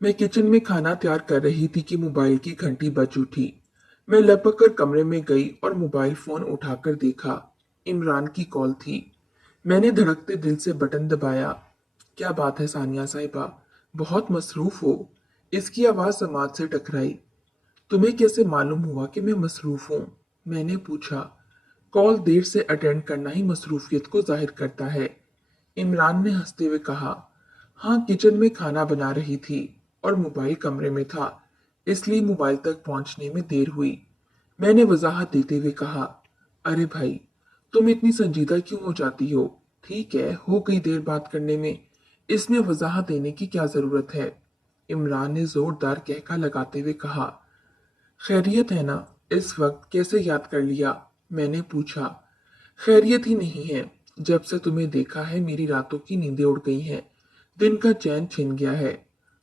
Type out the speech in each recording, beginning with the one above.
मैं किचन में खाना तैयार कर रही थी कि मोबाइल की घंटी बज उठी। मैं लपक कर कमरे में गई और मोबाइल फोन उठाकर देखा। इमरान की कॉल थी। मैंने धड़कते दिल से बटन दबाया। क्या बात है सानिया साहिबा, बहुत मसरूफ हो? इसकी आवाज समाज से टकराई। तुम्हें कैसे मालूम हुआ कि मैं मसरूफ हूँ? मैंने पूछा। कॉल देर से अटेंड करना ही मसरूफियत को जाहिर करता है। इमरान ने हंसते हुए कहा। हाँ, किचन में खाना बना रही थी और मोबाइल कमरे में था, इसलिए मोबाइल तक पहुंचने में देर हुई। मैंने वजाहत देते हुए कहा। अरे भाई, तुम इतनी संजीदा क्यों हो जाती हो? ठीक है, हो गई देर बात करने में, इसमें वजाहत देने की क्या जरूरत है? इमरान ने जोरदार कहका लगाते हुए कहा। खैरियत है ना? इस वक्त कैसे याद कर लिया? मैंने पूछा। खैरियत ही नहीं है। जब से तुम्हें देखा है मेरी रातों की नींदें उड़ गई हैं, दिन का चैन छिन गया है।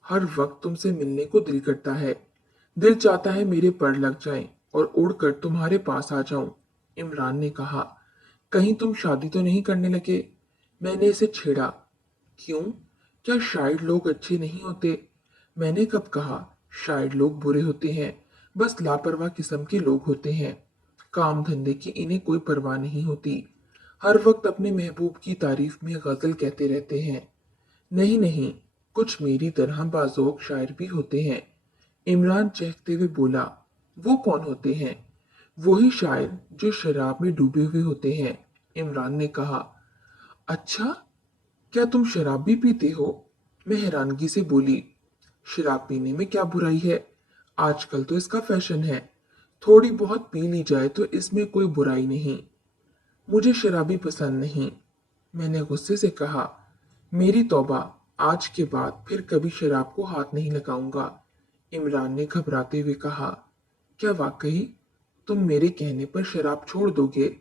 हर वक्त तुमसे मिलने को दिल करता है। दिल चाहता है मेरे पर लग जाएं और उड़कर तुम्हारे पास आ जाऊं। इमरान ने कहा। कहीं तुम शादी तो नहीं करने लगे? मैंने इसे छेड़ा। क्यों? क्या शायद लोग अच्छे नहीं होते? मैंने कब कहा? शायद लोग बुरे होते हैं, बस लापरवाह किस्म के लोग होते हैं। काम धंधे की इन्हें कोई परवाह नहीं होती। हर वक्त अपने महबूब की तारीफ में गजल कहते रहते हैं। नहीं नहीं, कुछ मेरी तरह बाज़ौक़ शायर भी होते हैं। इमरान चहकते हुए बोला। वो कौन होते हैं? वही शायर जो शराब में डूबे हुए होते हैं। इमरान ने कहा। अच्छा, क्या तुम शराब भी पीते हो? मैं हैरानगी से बोली। शराब पीने में क्या बुराई है? आजकल तो इसका फैशन है। थोड़ी बहुत पी ली जाए तो इसमें कोई बुराई नहीं। मुझे शराबी पसंद नहीं। मैंने गुस्से से कहा। मेरी तौबा, आज के बाद फिर कभी शराब को हाथ नहीं लगाऊंगा। इमरान ने घबराते हुए कहा। क्या वाकई तुम मेरे कहने पर शराब छोड़ दोगे?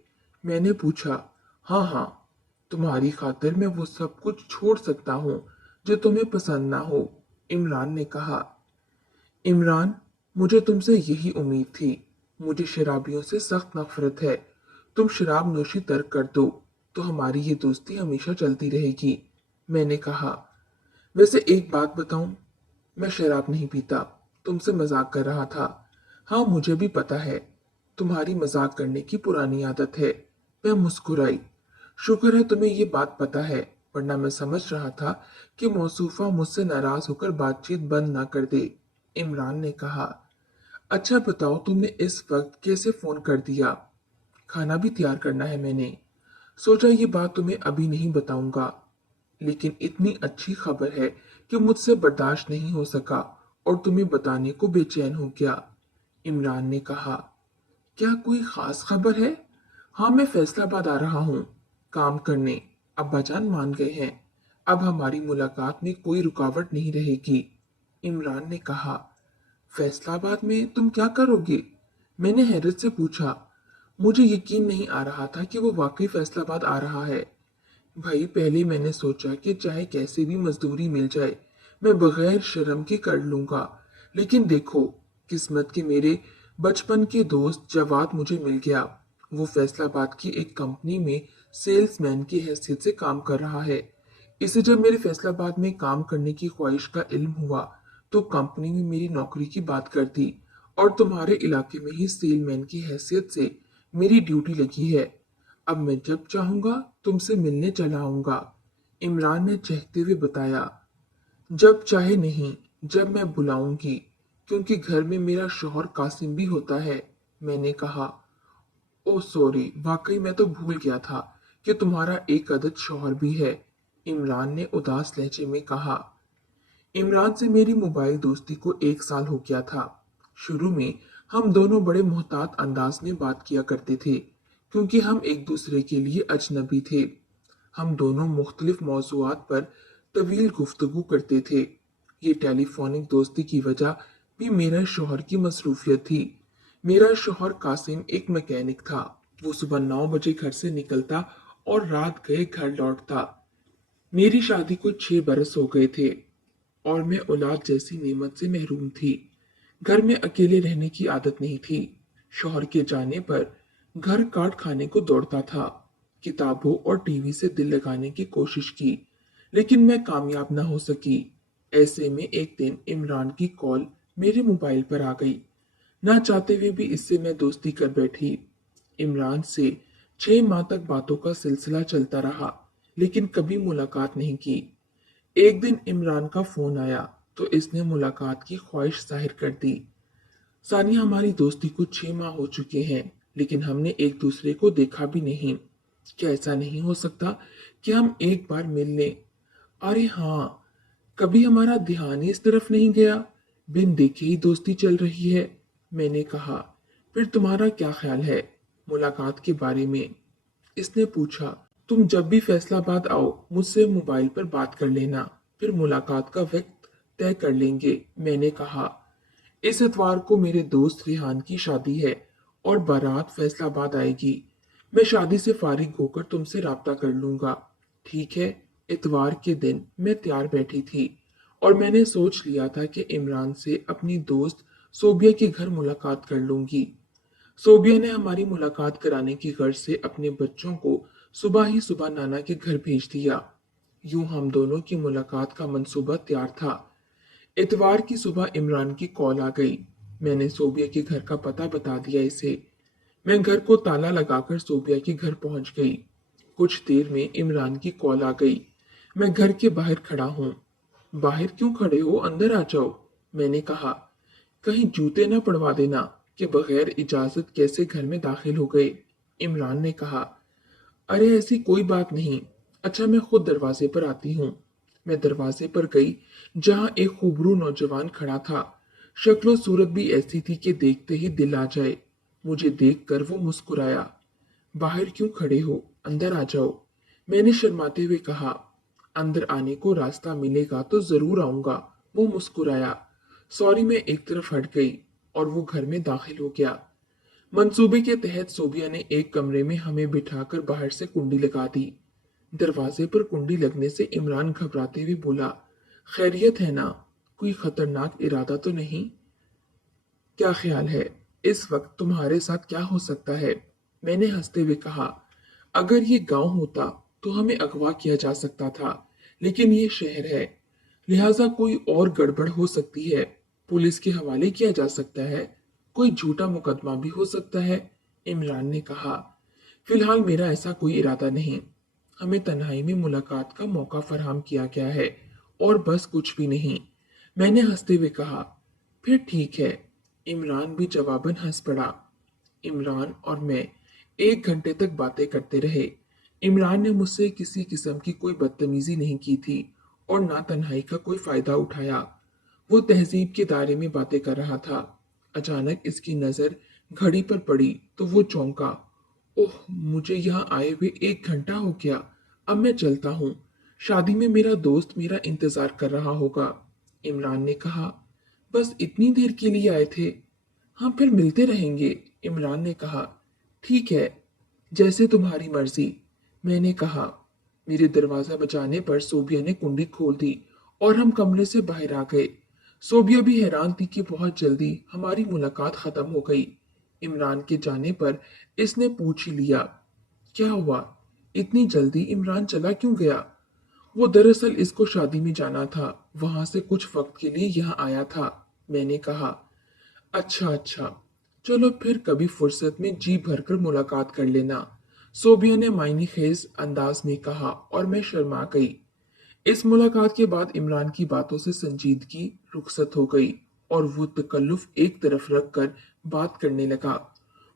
मैंने पूछा। हाँ हाँ, तुम्हारी खातिर मैं वो सब कुछ छोड़ सकता हूँ जो तुम्हें पसंद ना हो। इमरान ने कहा। इमरान, मुझे तुमसे यही उम्मीद थी। मुझे शराबियों से सख्त नफरत है। तुम शराब नोशी तर्क कर दो तो हमारी ये दोस्ती हमेशा चलती रहेगी। मैंने कहा। वैसे एक बात बताऊं, मैं शराब नहीं पीता, तुमसे मजाक कर रहा था। हाँ, मुझे भी पता है, तुम्हारी मजाक करने की पुरानी आदत है। मैं मुस्कुराई। शुक्र है तुम्हें ये बात पता है, वरना मैं समझ रहा था कि मौसूफा मुझसे नाराज होकर बातचीत बंद ना कर दे। इमरान ने कहा। अच्छा बताओ, तुमने इस वक्त कैसे फोन कर दिया? खाना भी तैयार करना है मैंने। सोचा ये बात तुम्हें अभी नहीं बताऊंगा, लेकिन इतनी अच्छी खबर है कि मुझसे बर्दाश्त नहीं हो सका और तुम्हें बताने को बेचैन हो गया। इमरान ने कहा। क्या कोई खास खबर है? हाँ, मैं फैसलाबाद आ रहा हूँ काम करने। अब्बाजान मान गए हैं। अब हमारी मुलाकात में कोई रुकावट नहीं रहेगी। इमरान ने कहा। फैसलाबाद में तुम क्या करोगे? मैंने हैरत से पूछा। मुझे यकीन नहीं आ रहा था कि वो वाकई फैसलाबाद आ रहा है। भाई, पहले मैंने सोचा कि चाहे कैसे भी मजदूरी मिल जाए, मैं बगैर शर्म के कर लूंगा। लेकिन देखो, किस्मत के मेरे बचपन के दोस्त जवाद मुझे मिल गया। वो फैसलाबाद की एक कंपनी में सेल्समैन की हैसियत से काम कर रहा है। इसे जब मेरे फैसलाबाद में काम करने की ख्वाहिश का इल्म हुआ तो कंपनी में मेरी नौकरी की बात कर दी और तुम्हारे इलाके में ही सेलमैन की हैसियत से मेरी ड्यूटी लगी है। अब मैं जब चाहूंगा तुमसे मिलने चला आऊंगा। इमरान ने चहकते हुए बताया। जब चाहे नहीं, जब मैं बुलाऊंगी, क्योंकि घर में मेरा शौहर कासिम भी होता है। मैंने कहा। ओह सॉरी, वाकई मैं तो भूल गया था कि तुम्हारा एक अदद शौहर भी है। इमरान ने उदास लहजे में कहा। इमरान से मेरी मोबाइल दोस्ती को 1 साल हो गया था। शुरू में हम दोनों बड़े मोहतात अंदाज में बात किया करते थे, क्योंकि हम एक दूसरे के लिए अजनबी थे। हम दोनों मुख्तलिफ मौज़ूआत पर तवील गुफ्तगू करते थे। ये टेलीफोनिक दोस्ती की वजह भी मेरा शौहर की मसरूफियत थी। मेरा शौहर कासिम एक मैकेनिक था। वो सुबह 9 बजे घर से निकलता और रात गए घर लौटता। मेरी शादी को 6 बरस हो गए थे और मैं औलाद जैसी नेमत से महरूम थी। घर में अकेले रहने की आदत नहीं थी। शौहर के जाने पर घर काट खाने को दौड़ता था। किताबों और टीवी से दिल लगाने की कोशिश की, लेकिन मैं कामयाब ना हो सकी। ऐसे में एक दिन इमरान की कॉल मेरे मोबाइल पर आ गई। ना चाहते हुए भी इससे मैं दोस्ती कर बैठी। इमरान से 6 माह तक बातों का सिलसिला चलता रहा, लेकिन कभी मुलाकात नहीं की। एक दिन इमरान का फोन आया तो इसने मुलाकात की ख्वाहिश जाहिर कर दी। सानिया, हमारी दोस्ती को 6 माह हो चुके हैं, लेकिन हमने एक दूसरे को देखा भी नहीं। क्या ऐसा नहीं हो सकता कि हम एक बार मिल लें? अरे हाँ, कभी हमारा ध्यान ही इस तरफ नहीं गया। बिन देखे ही दोस्ती चल रही है। मैंने कहा, फिर तुम्हारा क्या ख्याल है मुलाकात के बारे में? इसने पूछा, तुम जब भी फैसलाबाद आओ मुझसे मोबाइल पर बात कर लेना, फिर मुलाकात का वक्त तय कर लेंगे। मैंने कहा, इस इतवार को मेरे दोस्त रिहान की शादी है और बारात फैसलाबाद आएगी। मैं शादी से फारिग होकर तुमसे राब्ता कर लूंगा। ठीक है। इतवार के दिन मैं तैयार बैठी थी और मैंने सोच लिया था कि इमरान से अपनी दोस्त सोबिया के घर मुलाकात कर लूंगी। सोबिया ने हमारी मुलाकात कराने की गर्ज से अपने बच्चों को सुबह ही सुबह नाना के घर भेज दिया। यूं हम दोनों की मुलाकात का मंसूबा तैयार था। इतवार की सुबह इमरान की कॉल आ गई। मैंने सोबिया के घर का पता बता दिया इसे। मैं घर को ताला लगाकर सोबिया के घर पहुंच गई। कुछ देर में इमरान की कॉल आ गई। मैं घर के बाहर खड़ा हूँ। बाहर क्यों खड़े हो, अंदर आ जाओ। मैंने कहा, कहीं जूते न पड़वा देना कि बगैर इजाजत कैसे घर में दाखिल हो गए। इमरान ने कहा, अरे ऐसी कोई बात नहीं। अच्छा, मैं खुद दरवाजे पर आती हूँ। मैं दरवाजे पर गई, जहाँ एक खूबरू नौजवान खड़ा था। शक्ल और सूरत भी ऐसी थी कि देखते ही दिल आ जाए। मुझे देखकर वो मुस्कुराया। बाहर क्यों खड़े हो, अंदर आ जाओ। मैंने शर्माते हुए कहा, अंदर आने को रास्ता मिलेगा तो जरूर आऊंगा। वो मुस्कुराया। सॉरी, मैं एक तरफ हट गई और वो घर में दाखिल हो गया। मंसूबे के तहत सोबिया ने एक कमरे में हमें बिठाकर बाहर से कुंडी लगा दी। दरवाजे पर कुंडी लगने से इमरान घबराते हुए बोला, खैरियत है ना? कोई खतरनाक इरादा तो नहीं? क्या ख्याल है, इस वक्त तुम्हारे साथ क्या हो सकता है? मैंने हंसते हुए कहा, अगर ये गांव होता तो हमें अगवा किया जा सकता था, लेकिन ये शहर है, लिहाजा कोई और गड़बड़ हो सकती है। पुलिस के हवाले किया जा सकता है, कोई झूठा मुकदमा भी हो सकता है। इमरान ने कहा, फिलहाल मेरा ऐसा कोई इरादा नहीं। हमें तन्हाई में मुलाकात का मौका फराहम किया गया है और बस, कुछ भी नहीं। मैंने हंसते हुए कहा, फिर ठीक है। इमरान भी जवाबन हंस पड़ा। इमरान और मैं 1 घंटे तक बातें करते रहे। इमरान ने मुझसे किसी किस्म की कोई बदतमीजी नहीं की थी और ना तन्हाई का कोई फायदा उठाया। वो तहजीब के दायरे में बातें कर रहा था। अचानक इसकी नजर घड़ी पर पड़ी तो वो चौंका। ओह, मुझे यहाँ आए हुए 1 घंटा हो गया। अब मैं चलता हूँ। शादी में मेरा दोस्त मेरा इंतजार कर रहा होगा। इमरान ने कहा, बस इतनी देर के लिए आए थे? हाँ, फिर मिलते रहेंगे। इमरान ने कहा, ठीक है, जैसे तुम्हारी मर्जी। मैंने कहा। मेरे दरवाजा बजाने पर सोबिया ने कुंडी खोल दी और हम कमरे से बाहर आ गए। सोबिया भी हैरान थी कि बहुत जल्दी हमारी मुलाकात खत्म हो गई। इमरान के जाने पर इसने पूछ ही लिया, क्या हुआ, इतनी जल्दी इमरान चला क्यों गया? वो दरअसल इसको शादी में जाना था, वहां से कुछ वक्त के लिए यहाँ आया था। मैंने कहा, अच्छा अच्छा, चलो फिर कभी फुर्सत में जी भरकर मुलाकात कर लेना। सोबिया ने मायने खेज अंदाज में कहा और मैं शर्मा गई। इस मुलाकात के बाद इमरान की बातों से संजीदगी रुखसत हो गई और वो तकल्लुफ एक तरफ रखकर बात करने लगा।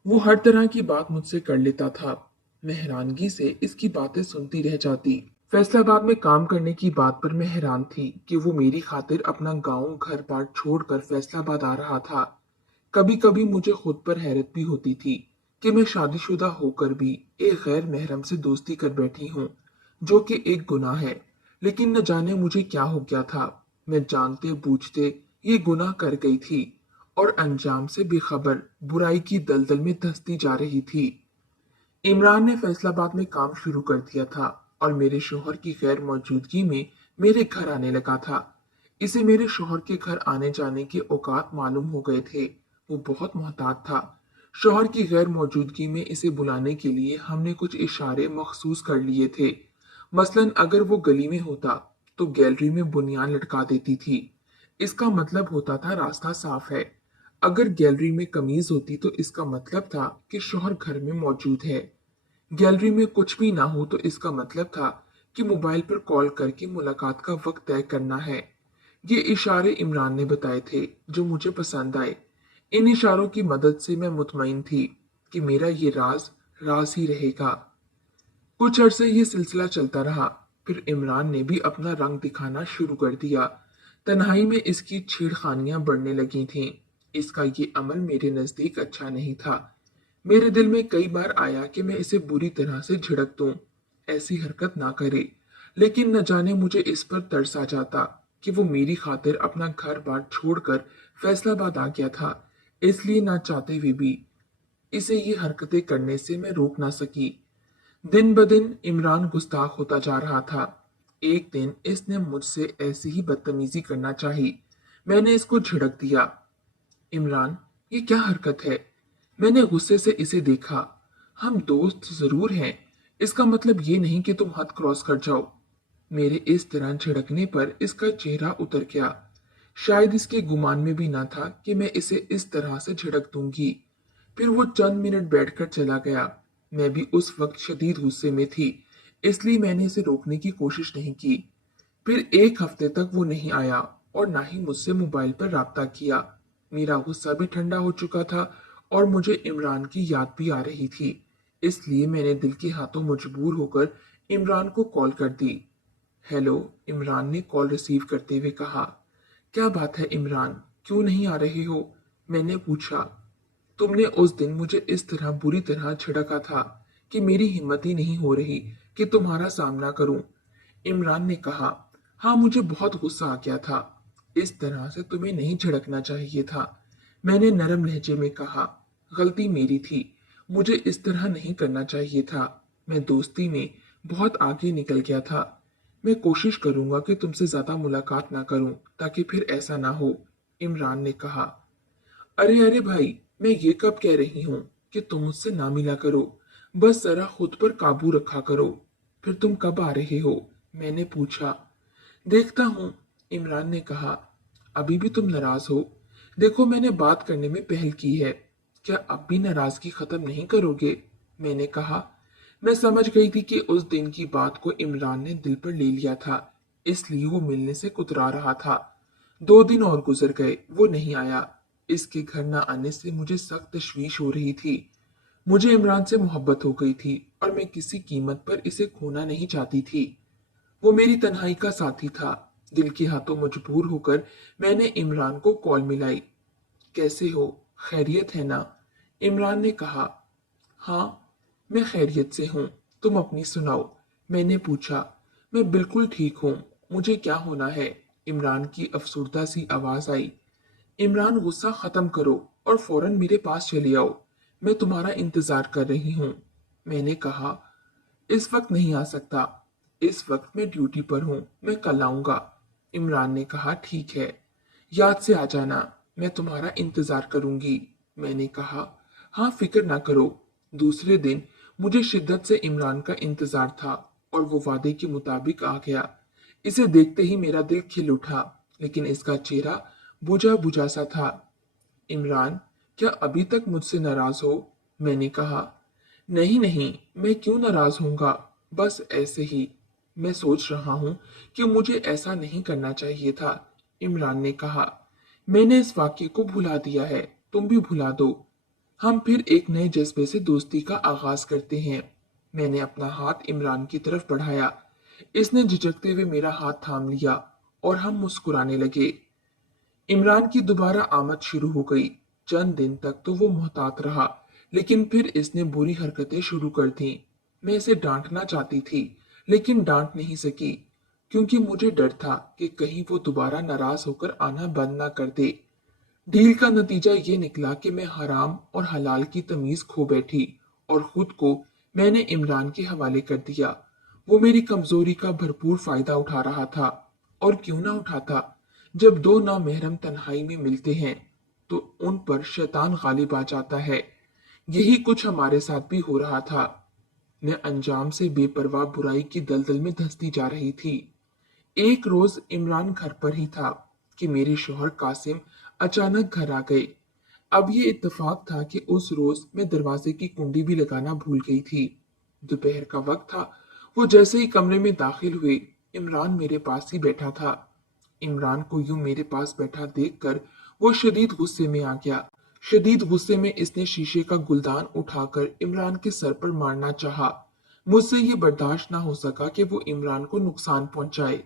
वो हर तरह की बात मुझसे कर लेता था। मैं हैरानगी से इसकी बातें सुनती रह जाती। फैसलाबाद में काम करने की बात पर मैं हैरान थी कि वो मेरी खातिर अपना गांव घर बार छोड़कर फैसलाबाद आ रहा था। कभी कभी मुझे खुद पर हैरत भी होती थी कि मैं शादीशुदा होकर भी एक गैर महरम से दोस्ती कर बैठी हूँ, जो कि एक गुनाह है। लेकिन न जाने मुझे क्या हो गया था। मैं जानते बूझते ये गुनाह कर गई थी और अंजाम से बेखबर बुराई की दलदल में धंसती जा रही थी। इमरान ने फैसलाबाद में काम शुरू कर दिया था और मेरे शोहर की गैर मौजूदगी में मेरे घर आने लगा था। इसे मेरे शोहर के घर आने जाने के औकात मालूम हो गए थे। वो बहुत मोहतात था। शोहर की गैर मौजूदगी में इसे बुलाने के लिए हमने कुछ इशारे मखसूस कर लिए थे। मसलन अगर वो गली में होता तो गैलरी में बुनियान लटका देती थी। इसका मतलब होता था रास्ता साफ है। अगर गैलरी में कमीज होती तो इसका मतलब था कि शौहर घर में मौजूद है। गैलरी में कुछ भी ना हो तो इसका मतलब था कि मोबाइल पर कॉल करके मुलाकात का वक्त तय करना है। ये इशारे इमरान ने बताए थे जो मुझे पसंद आए। इन इशारों की मदद से मैं मुतमईन थी कि मेरा ये राज राज ही रहेगा। कुछ अरसे ये सिलसिला चलता रहा। फिर इमरान ने भी अपना रंग दिखाना शुरू कर दिया। तन्हाई में इसकी छेड़खानियां बढ़ने लगी थीं। इसका ये अमल मेरे नजदीक अच्छा नहीं था। मेरे दिल में कई बार आया कि मैं इसे बुरी तरह से झिड़क दूं, ऐसी हरकत ना करे। लेकिन न जाने मुझे इस पर तरस आ जाता कि वो मेरी खातिर अपना घर बार छोड़कर फैसलाबाद आ गया था। इसलिए ना चाहते हुए भी इसे ये हरकतें करने से मैं रोक ना सकी। दिन ब दिन इमरान गुस्ताख होता जा रहा था। एक दिन इसने मुझसे ऐसी ही बदतमीजी करना चाही। मैंने इसको झिड़क दिया। इमरान, ये क्या हरकत है? मैंने गुस्से से इसे देखा। हम दोस्त जरूर हैं, इसका मतलब ये नहीं कि तुम हद क्रॉस कर जाओ। मेरे इस तरह झिड़कने पर इसका चेहरा उतर गया। शायद इसके गुमान में भी ना था कि मैं इसे इस तरह से झिड़क दूंगी। फिर वो चंद मिनट बैठकर चला गया। मैं भी उस वक्त शदीद गुस्से में थी, इसलिए मैंने इसे रोकने की कोशिश नहीं की। फिर एक हफ्ते तक वो नहीं आया और ना ही मुझसे मोबाइल पर राब्ता किया। मेरा गुस्सा भी ठंडा हो चुका था और मुझे इमरान की याद भी आ रही थी। इसलिए मैंने दिल के हाथों मजबूर होकर इमरान को कॉल कर दी। हेलो, इमरान ने कॉल रिसीव करते हुए कहा। क्या बात है इमरान, क्यों नहीं आ रहे हो? मैंने पूछा। तुमने उस दिन मुझे इस तरह बुरी तरह झिड़का था कि मेरी हिम्मत ही नहीं हो रही कि तुम्हारा सामना करूं। इमरान ने कहा, हाँ मुझे बहुत गुस्सा आ गया था। इस तरह से तुम्हें नहीं झिड़कना चाहिए था। मैंने नरम लहजे में कहा, गलती मेरी थी, मुझे इस तरह नहीं करना चाहिए था। मैं दोस्ती में बहुत आगे निकल गया था। मैं कोशिश करूंगा कि तुमसे ज्यादा मुलाकात ना करूं ताकि फिर ऐसा ना हो। इमरान ने कहा। अरे अरे भाई, मैं ये कब कह रही हूँ कि तुम मुझसे ना मिला करो। बस जरा खुद पर काबू रखा करो। फिर तुम कब आ रहे हो? मैंने पूछा। देखता हूँ, इमरान ने कहा। अभी भी तुम नाराज हो? देखो, मैंने बात करने में पहल की है। क्या अब भी नाराजगी खत्म नहीं करोगे? मैंने कहा। मैं समझ गई थी कि उस दिन की बात को इमरान ने दिल पर ले लिया था, इसलिए वो मिलने से कुतरा रहा था। 2 दिन और गुजर गए, वो नहीं आया। इसके घर न आने से मुझे सख्त तशवीश हो रही थी। मुझे इमरान से मोहब्बत हो गई थी और मैं किसी कीमत पर इसे खोना नहीं चाहती थी। वो मेरी तन्हाई का साथी था। दिल के हाथों मजबूर होकर मैंने इमरान को कॉल मिलाई। कैसे हो? खैरियत है ना? इमरान ने कहा। हाँ, मैं खैरियत से हूँ। तुम अपनी सुनाओ, मैंने पूछा। मैं बिल्कुल ठीक हूँ, मुझे क्या होना है? इमरान की अफसुर्दा सी आवाज आई। इमरान, गुस्सा खत्म करो और फौरन मेरे पास चले आओ। मैं तुम्हारा इंतजार कर रही हूँ। मैंने कहा। इस वक्त नहीं आ सकता। इस वक्त मैं ड्यूटी पर हूँ, मैं कल आऊंगा। इमरान ने कहा, ठीक है। याद से आ जाना, मैं तुम्हारा इंतजार करूंगी। मैंने कहा, हाँ फिक्र ना करो। दूसरे दिन मुझे शिद्दत से इमरान का इंतजार था और वो वादे के मुताबिक आ गया। इसे देखते ही मेरा दिल खिल उठा, लेकिन इसका चेहरा बुझा बुझा सा था। इमरान, क्या अभी तक मुझसे नाराज हो? मैंने कहा। नहीं नहीं, मैं क्यों नाराज होऊंगा, बस ऐसे ही। मैं सोच रहा हूँ कि मुझे ऐसा नहीं करना चाहिए था। इमरान ने कहा। मैंने इस वाक्य को भुला दिया है, तुम भी भुला दो। हम फिर एक नए जज्बे से दोस्ती का आगाज करते हैं। मैंने अपना हाथ इमरान की तरफ बढ़ाया। इसने झिझकते हुए मेरा हाथ थाम लिया और हम मुस्कुराने लगे। इमरान की दोबारा आमद शुरू हो गई। चंद दिन तक तो वो मुहतात रहा, लेकिन फिर इसने बुरी हरकतें शुरू कर दी। मैं इसे डांटना चाहती थी, लेकिन डांट नहीं सकी, क्योंकि मुझे डर था कि कहीं वो दोबारा नाराज होकर आना बंद ना कर दे। डील का नतीजा ये निकला कि मैं हराम और हलाल की तमीज खो बैठी और खुद को मैंने इमरान के हवाले कर दिया। वो मेरी कमजोरी का भरपूर फायदा उठा रहा था। और क्यों ना उठाता? जब दो नामहरम तन्हाई में मिलते हैं तो उन पर शैतान गालिब आ जाता है। यही कुछ हमारे साथ भी हो रहा था। मैं अंजाम से बेपरवाह बुराई की दलदल में धंसती जा रही थी। एक रोज इमरान घर पर ही था कि मेरे शौहर कासिम अचानक घर आ गए। अब ये इत्तेफाक था कि उस रोज मैं दरवाजे की कुंडी भी लगाना भूल गई थी। दोपहर का वक्त था। वो जैसे ही कमरे में दाखिल हुए, इमरान मेरे पास ही बैठा था। इमरान को यूं मेरे पास बैठा देखकर वो शदीद गुस्से में आ गया। शदीद गुस्से में इसने शीशे का गुलदान उठाकर इमरान के सर पर मारना चाहा। मुझसे ये बर्दाश्त ना हो सका कि वो इमरान को नुकसान पहुंचाए।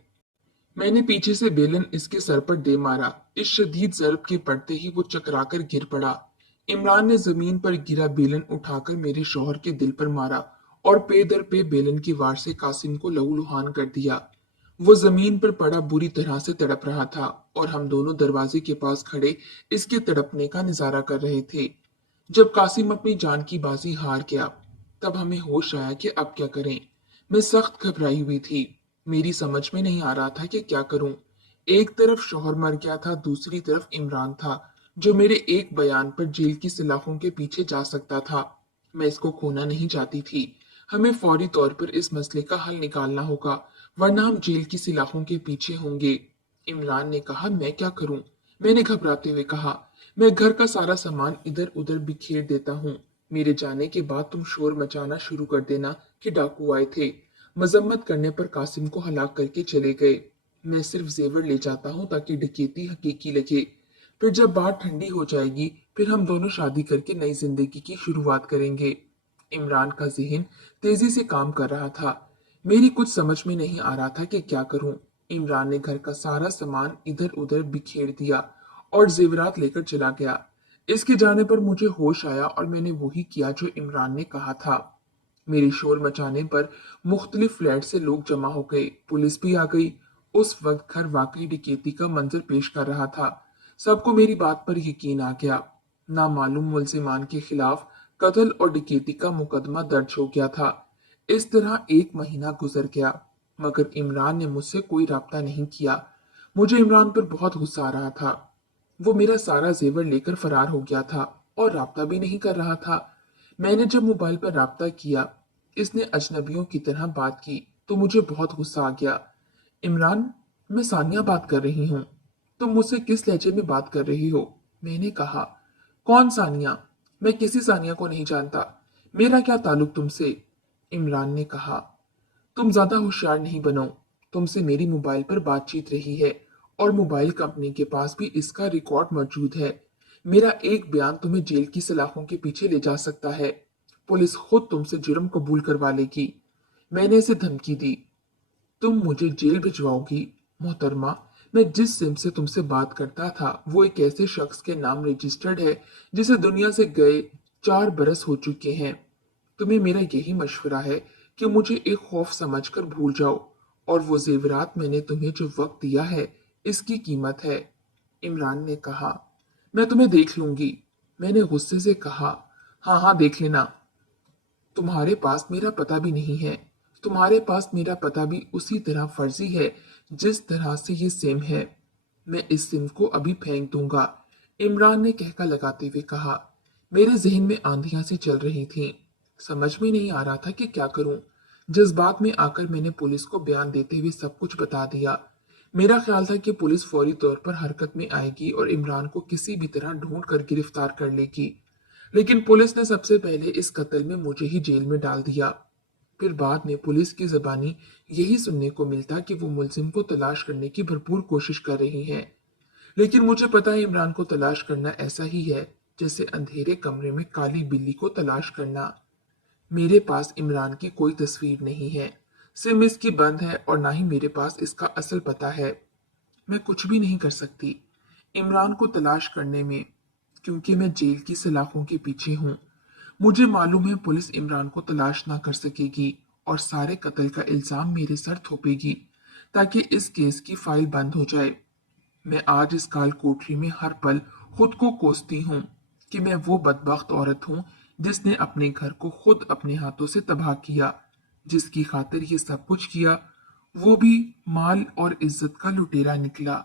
मैंने पीछे से बेलन इसके सर पर दे मारा। इस शदीद जरब के पड़ते ही वो चकराकर गिर पड़ा। इमरान ने जमीन पर गिरा बेलन उठाकर मेरे शौहर के दिल पर मारा और पे दर पे बेलन की वार से कासिम को लहूलुहान कर दिया। वो जमीन पर पड़ा बुरी तरह से तड़प रहा था और हम दोनों दरवाजे के पास खड़े इसके तड़पने का नजारा कर रहे थे। जब कासिम अपनी जान की बाजी हार गया, तब हमें होश आया कि अब क्या करें। मैं सख्त घबराई हुई थी। मेरी समझ में नहीं आ रहा था कि क्या करूं। एक तरफ शौहर मर गया था, दूसरी तरफ इमरान था जो मेरे एक बयान पर जेल की सलाखों के पीछे जा सकता था। मैं इसको खोना नहीं चाहती थी। हमें फौरी तौर पर इस मसले का हल निकालना होगा, वरना हम जेल की सलाखों के पीछे होंगे। इमरान ने कहा, मैं क्या करूं? मैंने घबराते हुए कहा, मैं घर का सारा सामान इधर उधर बिखेर देता हूँ। मेरे जाने के बाद तुम शोर मचाना शुरू कर देना कि डाकू आए थे। मजम्मत करने पर कासिम को हलाक करके चले गए। मैं सिर्फ जेवर ले जाता हूँ ताकि डकैती हकीकी लगे। फिर जब बात ठंडी हो जाएगी, फिर हम दोनों शादी करके नई जिंदगी की शुरुआत करेंगे। इमरान का जहन तेजी से काम कर रहा था। मेरी कुछ समझ में नहीं आ रहा था कि क्या करूं। इमरान ने घर का सारा सामान इधर उधर बिखेर दिया और जेवरात लेकर चला गया। इसके जाने पर मुझे होश आया और मैंने वही किया जो इमरान ने कहा था। मेरे शोर मचाने पर मुख्तलिफ फ्लैट से लोग जमा हो गए। पुलिस भी आ गई। उस वक्त घर वाकई डकैती का मंजर पेश कर रहा था। सबको मेरी बात पर यकीन आ गया। नामालूम मुलजिमान के खिलाफ कत्ल और डकैती का मुकदमा दर्ज हो गया था। इस तरह एक महीना गुजर गया, मगर इमरान ने मुझसे कोई राब्ता नहीं किया। मुझे इमरान पर बहुत गुस्सा आ रहा था। वो मेरा सारा जेवर लेकर फरार हो गया था और राब्ता भी नहीं कर रहा था। मैंने जब मोबाइल पर राब्ता किया, इसने अजनबियों की तरह बात की तो मुझे बहुत गुस्सा आ गया। इमरान, मैं सानिया बात कर रही हूँ। तुम मुझसे किस लहजे में बात कर रही हो? मैंने कहा। कौन सानिया? मैं किसी सानिया को नहीं जानता। मेरा क्या ताल्लुक तुमसे? इमरान ने कहा। तुम ज्यादा होशियार नहीं बनो। तुमसे मेरी मोबाइल पर बातचीत रही है और मोबाइल कंपनी के पास भी इसका रिकॉर्ड मौजूद है। मेरा एक बयान तुम्हें जेल की सलाखों के पीछे ले जा सकता है। पुलिस खुद तुमसे जुर्म कबूल करवा लेगी। मैंने इसे धमकी दी। तुम मुझे जेल भिजवाओगी? मोहतरमा, मैं जिस सिम से तुमसे बात करता था वो एक ऐसे शख्स के नाम रजिस्टर्ड है जिसे दुनिया से गए 4 बरस हो चुके हैं। तुम्हें मेरा यही मशवरा है कि मुझे एक खौफ समझकर भूल जाओ, और वो जेवरात मैंने तुम्हें जो वक्त दिया है, इसकी कीमत है। इमरान ने कहा, मैं तुम्हें देख लूंगी। मैंने गुस्से से कहा, हाँ हाँ देख लेना। तुम्हारे पास मेरा पता भी नहीं है। तुम्हारे पास मेरा पता भी उसी तरह फर्जी है जिस तरह से ये सिम है। मैं इस सिम को अभी फेंक दूंगा। इमरान ने कहका लगाते हुए कहा। मेरे जहन में आंधियां सी चल रही थीं। समझ में नहीं आ रहा था कि क्या करूं। जज्बात में आकर मैंने पुलिस को बयान देते हुए सब कुछ बता दिया। मेरा ख्याल था कि पुलिस फौरी तौर पर हरकत में आएगी और इमरान को किसी भी तरह ढूंढ कर गिरफ्तार कर लेगी। लेकिन पुलिस ने सबसे पहले इस कत्ल में मुझे ही जेल में डाल दिया। फिर बाद में पुलिस की जबानी यही सुनने को मिलता कि वो मुलजिम को तलाश करने की भरपूर कोशिश कर रही हैं। लेकिन मुझे पता है इमरान को तलाश करना ऐसा ही है जैसे अंधेरे कमरे में काली बिल्ली को तलाश करना। मेरे पास इमरान की कोई तस्वीर नहीं है। सिम इसकी बंद है और ना ही मेरे पास इसका असल पता है। मैं कुछ भी नहीं कर सकती इमरान को तलाश करने में, क्योंकि मैं जेल की सलाखों के पीछे हूँ। मुझे मालूम है पुलिस इमरान को तलाश ना कर सकेगी और सारे कत्ल का इल्जाम मेरे सर थोपेगी ताकि इस केस की फाइल बंद हो जाए। मैं आज इस काल कोठरी में हर पल खुद को कोसती हूँ कि मैं वो बदबख्त औरत हूँ जिसने अपने घर को खुद अपने हाथों से तबाह किया, जिसकी खातिर ये सब कुछ किया। वो भी माल और इज्जत का लुटेरा निकला।